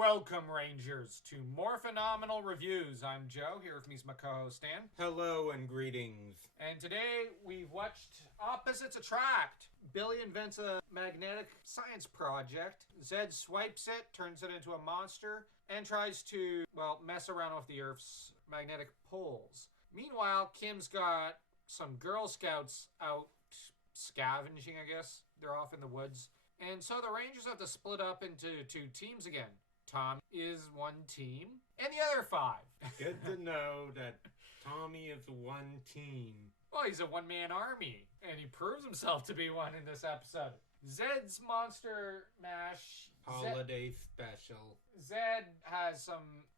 welcome, Rangers, to Morphenomenal Reviews. I'm Joe, here with me is my co-host Dan. Hello and greetings. And today we've watched Opposites Attract. Billy invents a magnetic science project. Zed swipes it, turns it into a monster, and tries to, mess around with the Earth's magnetic poles. Meanwhile, Kim's got some Girl Scouts out scavenging, I guess. They're off in the woods. And so the Rangers have to split up into two teams again. Tom is one team, and the other five. Good to know that Tommy is one team. Well, he's a one-man army, and he proves himself to be one in this episode. Zed's Monster Mash. Holiday special. Zed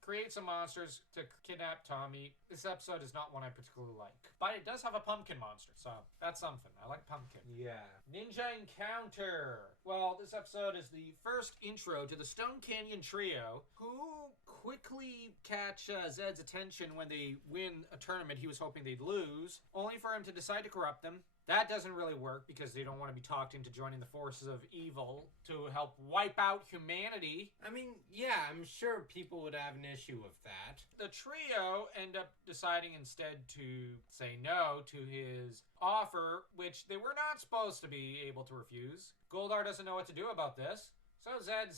creates some monsters to kidnap Tommy. This episode is not one I particularly like. But it does have a pumpkin monster, so that's something. I like pumpkin. Yeah. Ninja Encounter. Well, this episode is the first intro to the Stone Canyon Trio, who quickly catch Zed's attention when they win a tournament he was hoping they'd lose, only for him to decide to corrupt them. That doesn't really work because they don't want to be talked into joining the forces of evil to help wipe out humanity. I mean, yeah, I'm sure people would have an issue with that. The trio end up deciding instead to say no to his offer, which they were not supposed to be able to refuse. Goldar doesn't know what to do about this, so Zed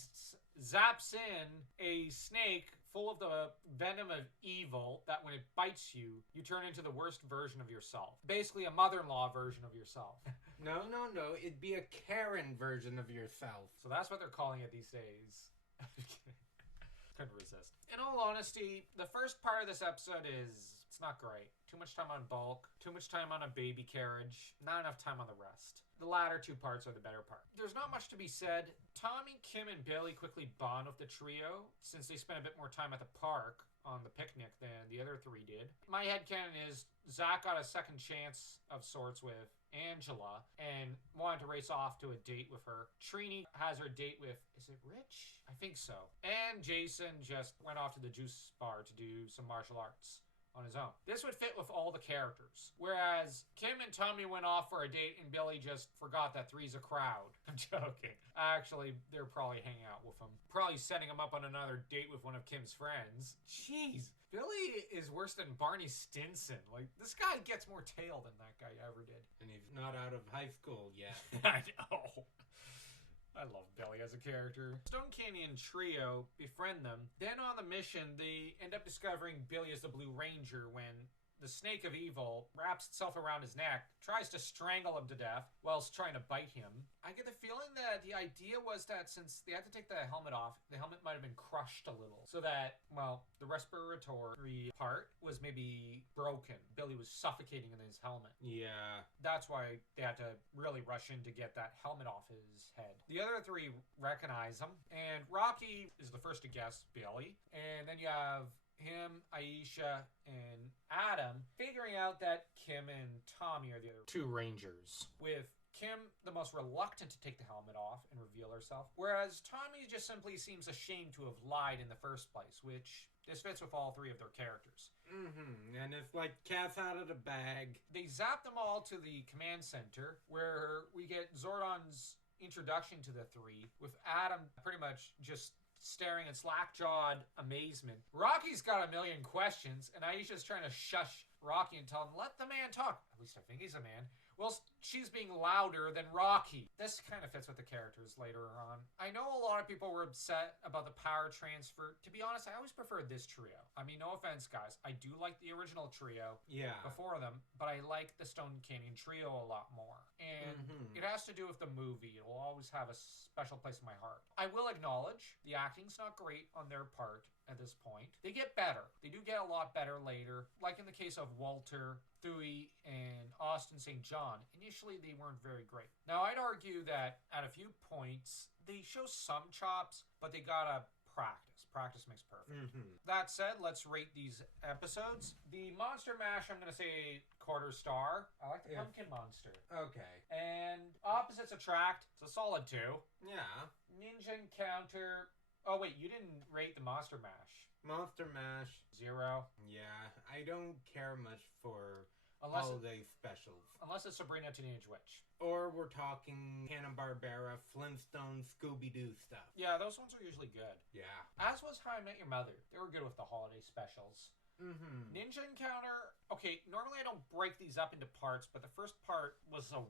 zaps in a snake full of the venom of evil that when it bites you, you turn into the worst version of yourself. Basically a mother-in-law version of yourself. No. It'd be a Karen version of yourself. So that's what they're calling it these days. Couldn't resist. In all honesty, the first part of this episode it's not great. Too much time on Bulk, too much time on a baby carriage, not enough time on the rest. The latter two parts are the better part. There's not much to be said. Tommy, Kim, and Billy quickly bond with the trio since they spent a bit more time at the park on the picnic than the other three did. My headcanon is Zach got a second chance of sorts with Angela and wanted to race off to a date with her. Trini has her date with, is it Rich? I think so. And Jason just went off to the juice bar to do some martial arts on his own. This would fit with all the characters. Whereas Kim and Tommy went off for a date and Billy just forgot that three's a crowd. I'm joking. Actually, they're probably hanging out with him. Probably setting him up on another date with one of Kim's friends. Jeez. Billy is worse than Barney Stinson. Like, this guy gets more tail than that guy ever did. And he's not out of high school yet. I know. I love Billy as a character. Stone Canyon Trio befriend them. Then on the mission, they end up discovering Billy is the Blue Ranger when the snake of evil wraps itself around his neck, tries to strangle him to death whilst trying to bite him. I get the feeling that the idea was that since they had to take the helmet off, the helmet might have been crushed a little so that, the respiratory part was maybe broken. Billy was suffocating in his helmet. Yeah. That's why they had to really rush in to get that helmet off his head. The other three recognize him, and Rocky is the first to guess Billy. And then you have him, Aisha, and Adam figuring out that Kim and Tommy are the other two Rangers, with Kim the most reluctant to take the helmet off and reveal herself, whereas Tommy just simply seems ashamed to have lied in the first place, which this fits with all three of their characters. And it's like cats out of the bag. They zap them all to the command center, where we get Zordon's introduction to the three, with Adam pretty much just staring in slack-jawed amazement. Rocky's got a million questions, and Aisha's trying to shush Rocky and tell him, let the man talk. At least I think he's a man. Well, she's being louder than Rocky. This kind of fits with the characters later on. I know a lot of people were upset about the power transfer. To be honest, I always preferred this trio. I mean, no offense, guys. I do like the original trio before them, but I like the Stone Canyon Trio a lot more. And it has to do with the movie. It will always have a special place in my heart. I will acknowledge the acting's not great on their part at this point. They get better. They do get a lot better later. Like in the case of Walter, Thuy, and Austin St. John. Initially, they weren't very great. Now, I'd argue that at a few points, they show some chops, but they gotta practice. Practice makes perfect. That said, let's rate these episodes. The Monster Mash, I'm gonna say quarter star. I like the pumpkin monster. Okay. And Opposites Attract, it's a solid 2. Yeah. Ninja Encounter. Oh, wait, you didn't rate the Monster Mash. Monster Mash. 0. Yeah, I don't care much for holiday specials. Unless it's Sabrina Teenage Witch. Or we're talking Hanna-Barbera, Flintstone, Scooby-Doo stuff. Yeah, those ones are usually good. Yeah. As was How I Met Your Mother. They were good with the holiday specials. Mm-hmm. Ninja Encounter, okay, normally I don't break these up into parts, but the first part was a 1.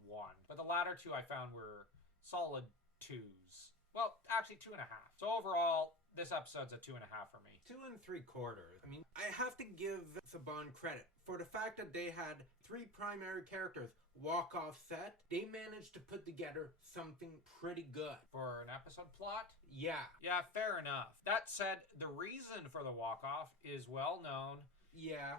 But the latter two I found were solid 2s. Well, actually 2.5. So overall, this episode's a 2.5 for me. 2 3/4. I mean, I have to give Saban credit for the fact that they had 3 primary characters walk off set. They managed to put together something pretty good. For an episode plot? Yeah. Yeah, fair enough. That said, the reason for the walk-off is well known. Yeah.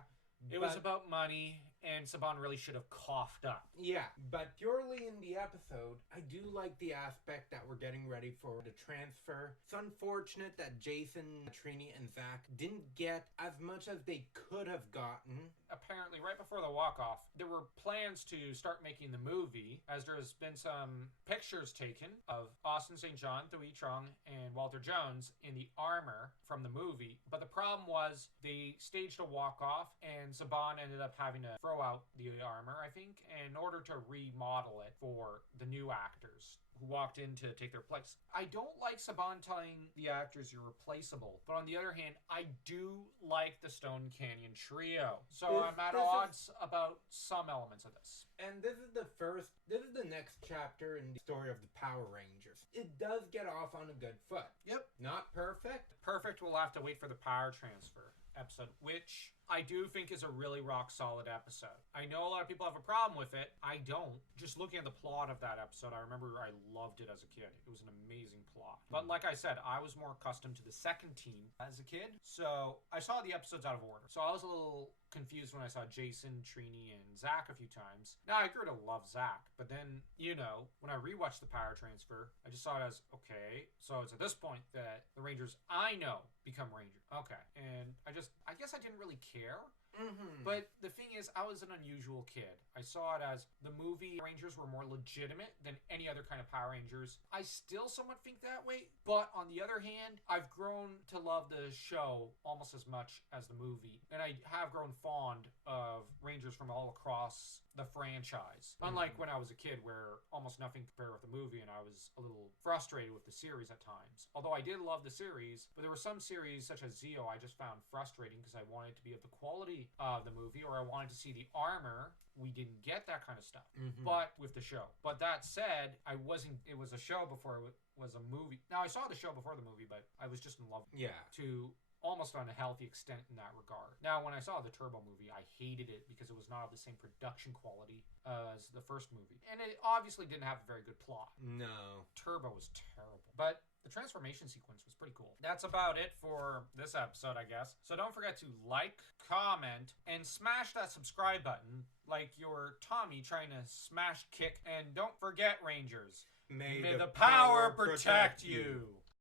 It was about money, and Saban really should have coughed up. Yeah, but purely in the episode, I do like the aspect that we're getting ready for the transfer. It's unfortunate that Jason, Trini, and Zach didn't get as much as they could have gotten. Apparently, right before the walk-off, there were plans to start making the movie, as there has been some pictures taken of Austin St. John, Thuy Trong, and Walter Jones in the armor from the movie. But the problem was they staged a walk-off, and Saban ended up having to throw out the armor, I think, in order to remodel it for the new actors who walked in to take their place. I don't like Saban telling the actors you're replaceable, but on the other hand, I do like the Stone Canyon Trio. So I'm at odds about some elements of this. And this is the next chapter in the story of the Power Rangers. It does get off on a good foot. Yep. Not perfect. Perfect, we'll have to wait for the power transfer episode, which I do think is a really rock solid episode. I know a lot of people have a problem with it. I don't. Just looking at the plot of that episode, I remember I loved it as a kid. It was an amazing plot. But like I said, I was more accustomed to the second team as a kid, so I saw the episodes out of order. So I was a little confused when I saw Jason, Trini, and Zach a few times. Now, I grew to love Zach, but then, when I rewatched the power transfer, I just saw it as, okay, so it's at this point that the Rangers I know become Rangers. Okay. And I guess I didn't really care. Mm-hmm. But the thing is, I was an unusual kid. I saw it as the movie Rangers were more legitimate than any other kind of Power Rangers. I still somewhat think that way, but on the other hand, I've grown to love the show almost as much as the movie, and I have grown fond of Rangers from all across the franchise. Unlike when I was a kid, where almost nothing compared with the movie, and I was a little frustrated with the series at times. Although I did love the series, but there were some series, such as Zeo, I just found frustrating because I wanted it to be of the quality of the movie, or I wanted to see the armor. We didn't get that kind of stuff, but with the show. But that said, it was a show before it was a movie. Now, I saw the show before the movie, but I was just in love to almost on a healthy extent in that regard. Now, when I saw the Turbo movie, I hated it because it was not of the same production quality as the first movie. And it obviously didn't have a very good plot. No. Turbo was terrible. But the transformation sequence was pretty cool. That's about it for this episode, I guess. So don't forget to like, comment, and smash that subscribe button like you're Tommy trying to smash kick. And don't forget, Rangers, may the power protect you.